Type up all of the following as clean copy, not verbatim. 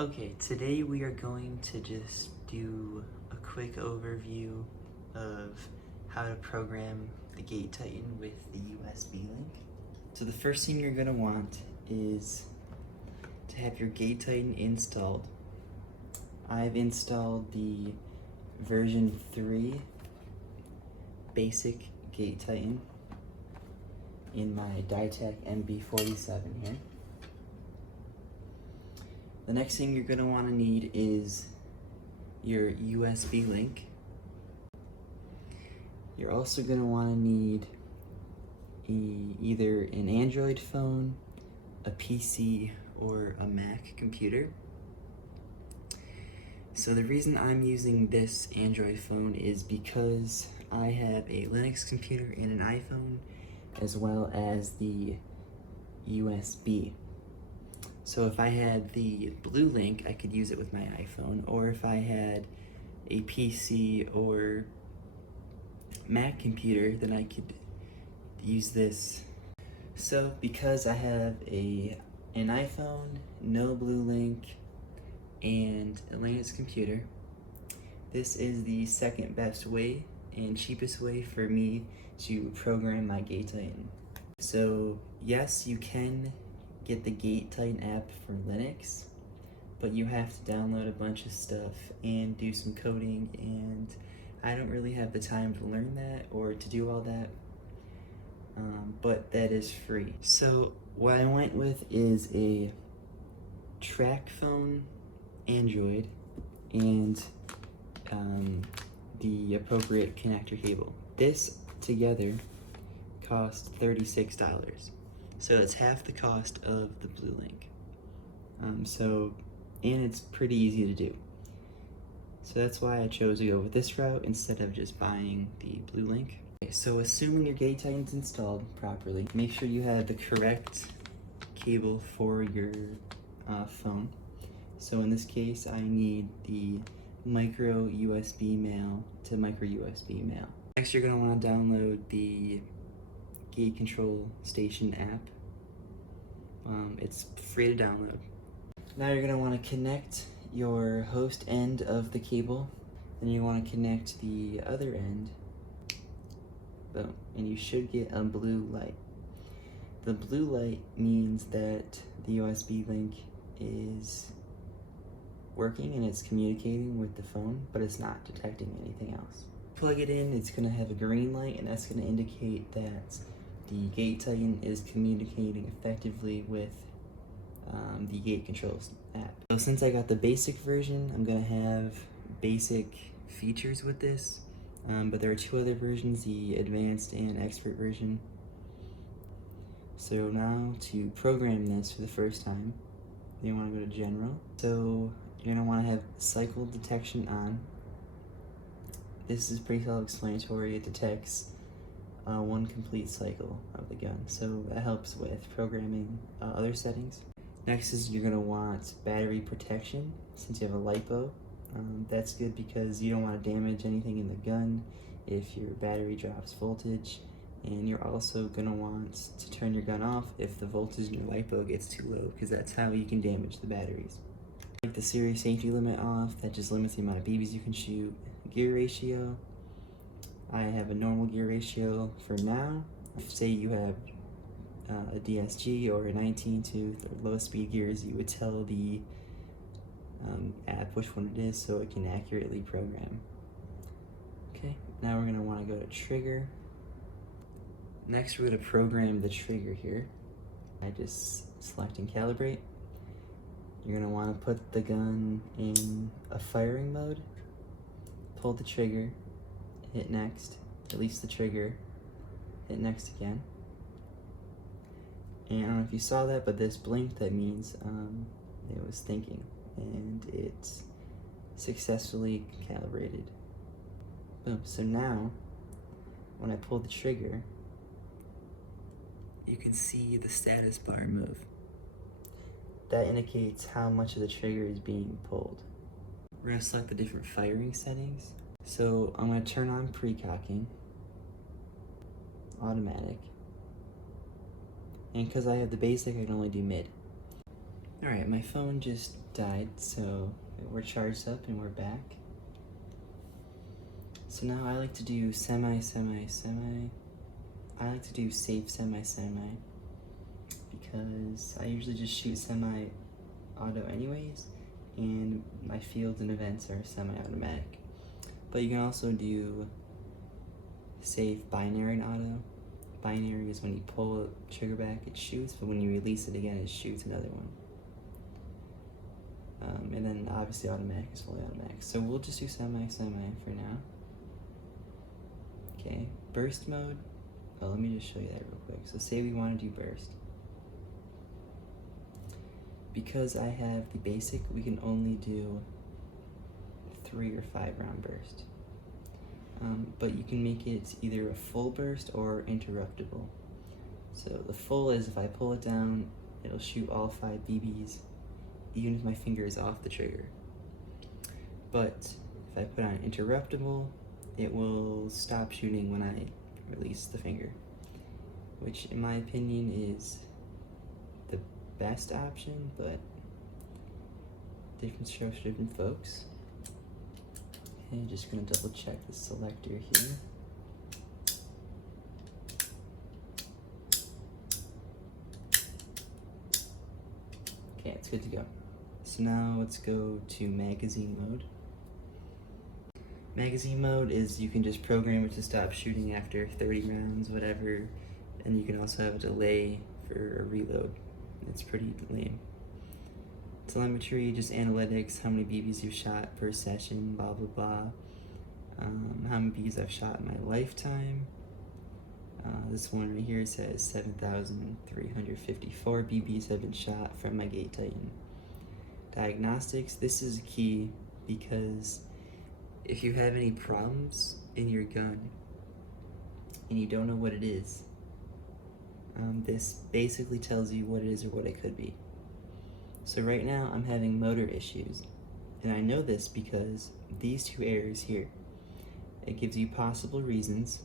Okay, today we are going to just do a quick overview of how to program the Gate Titan with the USB link. So the first thing you're going to want is to have your Gate Titan installed. I've installed the version 3 basic Gate Titan in my Dytech MB47 here. The next thing you're going to want to need is your USB link. You're also going to want to need either an Android phone, a PC, or a Mac computer. So the reason I'm using this Android phone is because I have a Linux computer and an iPhone, as well as the USB. So if I had the blue link, I could use it with my iPhone, or if I had a PC or Mac computer, then I could use this. So because I have an iPhone, no blue link, and a Linux computer, this is the second best way and cheapest way for me to program my Gate Titan. So yes, you can get the Gate Titan app for Linux, but you have to download a bunch of stuff and do some coding, and I don't really have the time to learn that or to do all that, but that is free. So what I went with is a track phone Android and the appropriate connector cable. This together cost $36. So it's half the cost of the blue link. And it's pretty easy to do. So that's why I chose to go with this route instead of just buying the blue link. Okay, so assuming your Gate Titan's installed properly, make sure you have the correct cable for your phone. So in this case, I need the micro USB male to micro USB male. Next, you're going to want to download the Gate Control Station app. It's free to download. Now you're going to want to connect your host end of the cable, then you want to connect the other end. Boom, and you should get a blue light. The blue light means that the USB link is working and it's communicating with the phone, but it's not detecting anything else. Plug it in, it's going to have a green light, and that's going to indicate that the Gate Titan is communicating effectively with the Gate Controls app. So since I got the basic version, I'm going to have basic features with this, but there are two other versions, the advanced and expert version. So now to program this for the first time, you want to go to general. So you're going to want to have cycle detection on. This is pretty self-explanatory. It detects one complete cycle of the gun, so that helps with programming other settings. Next is you're going to want battery protection. Since you have a LiPo, that's good because you don't want to damage anything in the gun if your battery drops voltage, and you're also going to want to turn your gun off if the voltage in your LiPo gets too low, because that's how you can damage the batteries. Take the series safety limit off, that just limits the amount of BBs you can shoot. Gear ratio, I have a normal gear ratio for now. If say you have a DSG or a 19 tooth or low speed gears, you would tell the app which one it is so it can accurately program. Okay, now we're going to want to go to trigger. Next we're going to program the trigger here. I just select and calibrate. You're going to want to put the gun in a firing mode, pull the trigger, hit next, release the trigger, hit next again. And I don't know if you saw that, but this blinked, that means it was thinking, and it's successfully calibrated. Boom. So now, when I pull the trigger, you can see the status bar move. That indicates how much of the trigger is being pulled. We're going to select the different firing settings. So I'm going to turn on precocking, automatic, and because I have the basic, I can only do mid. Alright, my phone just died, so we're charged up and we're back. So now I like to do semi. I like to do safe semi, because I usually just shoot semi-auto anyways, and my fields and events are semi-automatic. But you can also do safe binary and auto. Binary is when you pull the trigger back, it shoots, but when you release it again, it shoots another one. And then obviously automatic is fully automatic. So we'll just do semi for now. Okay, burst mode. Oh, let me just show you that real quick. So say we want to do burst. Because I have the basic, we can only do 3 or 5 round burst. But you can make it either a full burst or interruptible. So the full is if I pull it down, it'll shoot all 5 BBs, even if my finger is off the trigger. But if I put on interruptible, it will stop shooting when I release the finger, which in my opinion is the best option, but different strokes for different folks. Okay, just gonna double check the selector here. Okay, it's good to go. So now let's go to magazine mode. Magazine mode is you can just program it to stop shooting after 30 rounds, whatever, and you can also have a delay for a reload. It's pretty lame. Telemetry, just analytics, how many BBs you've shot per session, blah blah blah. How many BBs I've shot in my lifetime. This one right here says 7,354 BBs have been shot from my Gate Titan. Diagnostics, this is key because if you have any problems in your gun and you don't know what it is, this basically tells you what it is or what it could be. So right now I'm having motor issues, and I know this because these 2 errors here. It gives you possible reasons: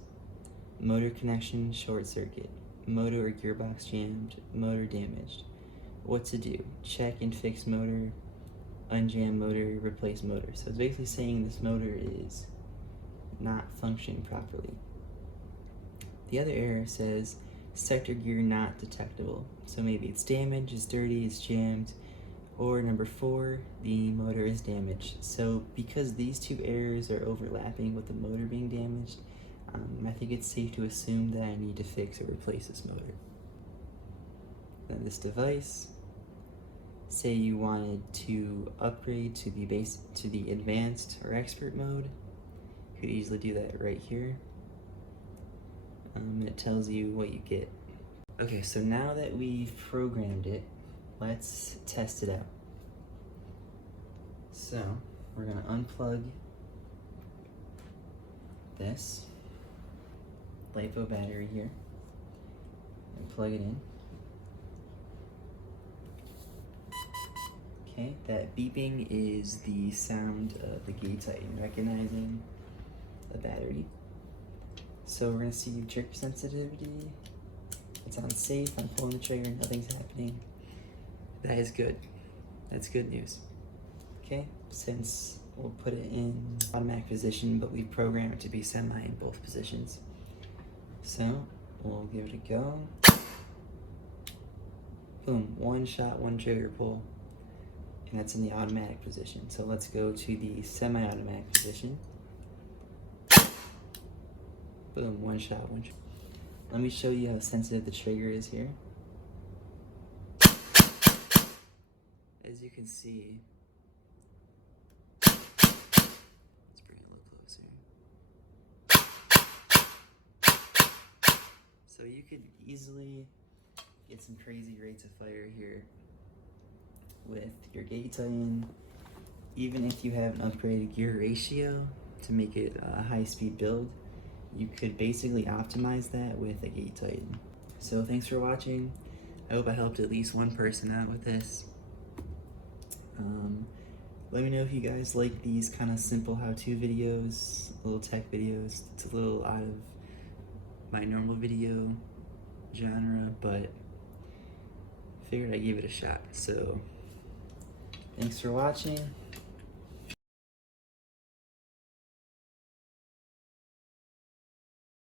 motor connection short circuit, motor or gearbox jammed, motor damaged. What to do: check and fix motor, unjam motor, replace motor. So it's basically saying this motor is not functioning properly. The other error says sector gear not detectable. So maybe it's damaged, it's dirty, it's jammed, or number 4, the motor is damaged. So because these 2 errors are overlapping with the motor being damaged, I think it's safe to assume that I need to fix or replace this motor. Then this device, say you wanted to upgrade to the advanced or expert mode, you could easily do that right here. It tells you what you get. Okay, so now that we've programmed it, let's test it out. So we're gonna unplug this LiPo battery here and plug it in. Okay, that beeping is the sound of the Gate Titan recognizing the battery. So we're gonna see jerk sensitivity. It's on safe, I'm pulling the trigger, nothing's happening. That is good. That's good news. Okay, since we'll put it in automatic position, but we program it to be semi in both positions. So we'll give it a go. Boom, 1 shot, 1 trigger pull. And that's in the automatic position. So let's go to the semi-automatic position. Boom, 1 shot, 1 trigger. Let me show you how sensitive the trigger is here. As you can see, let's bring it a little closer. So you could easily get some crazy rates of fire here with your Gate Titan, even if you have an upgraded gear ratio to make it a high-speed build. You could basically optimize that with a Gate Titan. So thanks for watching. I hope I helped at least one person out with this. Let me know if you guys like these kind of simple how-to videos, little tech videos. It's a little out of my normal video genre, but figured I'd give it a shot. So Thanks for watching.